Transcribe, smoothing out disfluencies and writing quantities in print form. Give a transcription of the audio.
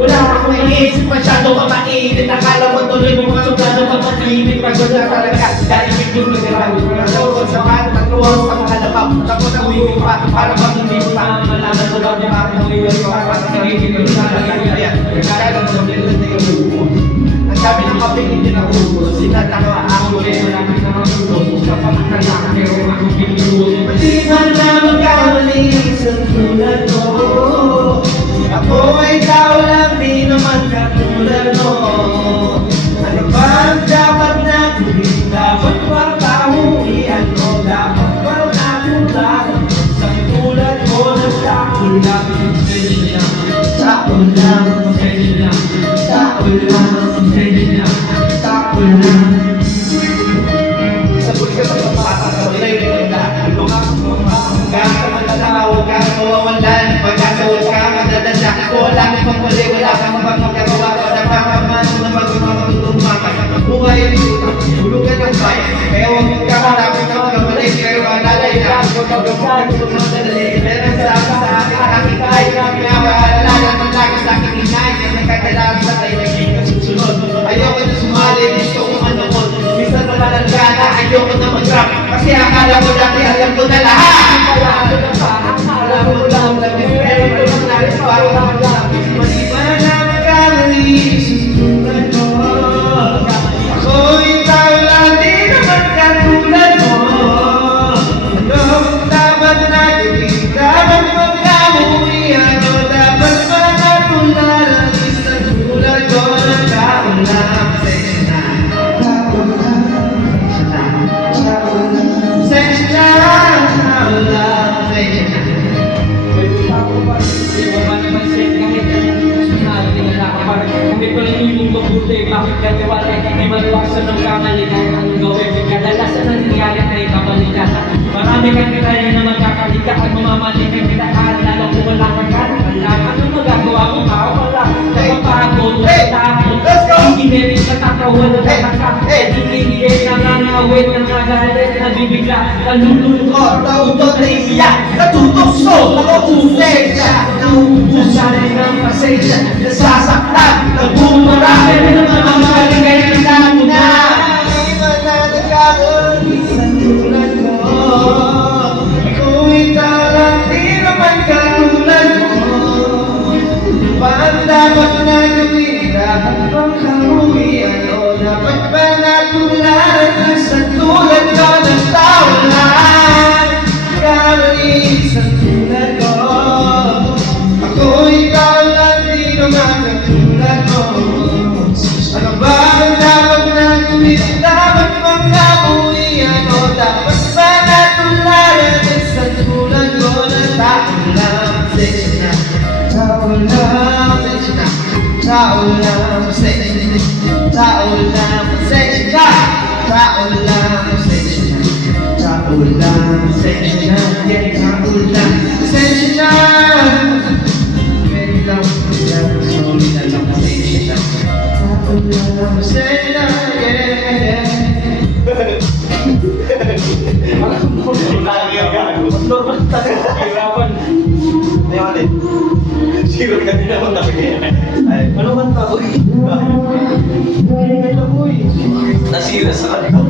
Wala akong naiisip masyado ka mainit. Akala mo tuloy mo mga suplado ka matinit. Pagod na talaga dahil may gulo na lang. Nalawag sa mga natluwag sa mga labaw. Tapos ang wiwing pa para pag hindi mo pa malaman mo lang yung aking wiwing pa para sa wiwing yung nalagyan. Kaya lang sa wiwing na yung lupo. Ang sabi ng kaping hindi na ulo. Sinataka ako eh. Wala kang nakatulog. Sa pamakalaka pero ako pinulo. Pati man na magkamali sa tulad mo. Ako ay ikaw lang, di naman katulad mo. Ano ba ang dapat na gawin? Dapat ba kahulian mo? Dapat ba natulad? Sa tulad mo na takol lang. Takol lang, takol lang, takol lang. Sa bulit ka sa pagpapata sa ulay rin ang dahil. Kahit ka matatawag ka, mawawalan. Pagkasawad ka, madadala. Wala kang pagmali, wala kang magagawa. Nagpapaman na magmamatutumakan. Buhay ang ito, hulugan ng bayan. Kaya huwag ka malapit na magkamali. Pero malalay na ako magmadali. Meron sa akin sa aking kahit na pinapaalala man lagi sa aking inay. Na nagkakailangan sa tayo naging kasusunod. Ayoko na sumali, gusto kong manukod. Minsan malalala na ayoko na mag-rap. Kasi akala mo dati alam ko na lahat. Akala mo lang labis. Pero ito lang narin para makalapis. Mali ba na magkamali sa tulad mo? Ako ikaw lang, di naman katulad mo. Ano dapat na gawin? Dapat magkamuhian o dapat ba natularan sa tulad ko ng kaulang? Bakit katiwala hindi maluwasan ng kamali kahit anong gawin? Kadalasan na nangyari ay kabalikan. Marami kang kinali na magkakalika at mamamali kang kinakahan. Lalo kung wala kang kanahan. Anong magagawa mo pa? Wala. Nakapagod, takot. Hindi meron sa takawan ng takak. Hindi nangangawin ng nagalit. Nabibigla. Nalululot. Nautot na iiyak. Natutokso. Nakauusay siya. Nauubusan ng pasensya. Nasasaktan. Nagbumarami ng mga maligay ng dami na. Hindi man na nagkakaroon sa tulad mo. Kung ikaw lang, di naman katulad mo. Paano dapat na gawin? Dapat bang kahuwian o dapat ba natularan sa tulad ko ng tao lang? Kamali sa tulad ko. Ako ikaw lang, di naman katulad mo. Ano ba ang dapat na gawin? Dapat bang kahuwian o dapat ba natularan sa tulad ko ng tao lang? Tao lang, tao lang, tao lang, pasensya. Tao lang, pasensya. Tao lang, pasensya. Tao lang, pasensya. Pwede lang, sorry na lang, pasensya. Tao lang, pasensya. Normal talaga. Hirapan. Siguro ka din naman tapos Ano man pa? nasira sa kanila.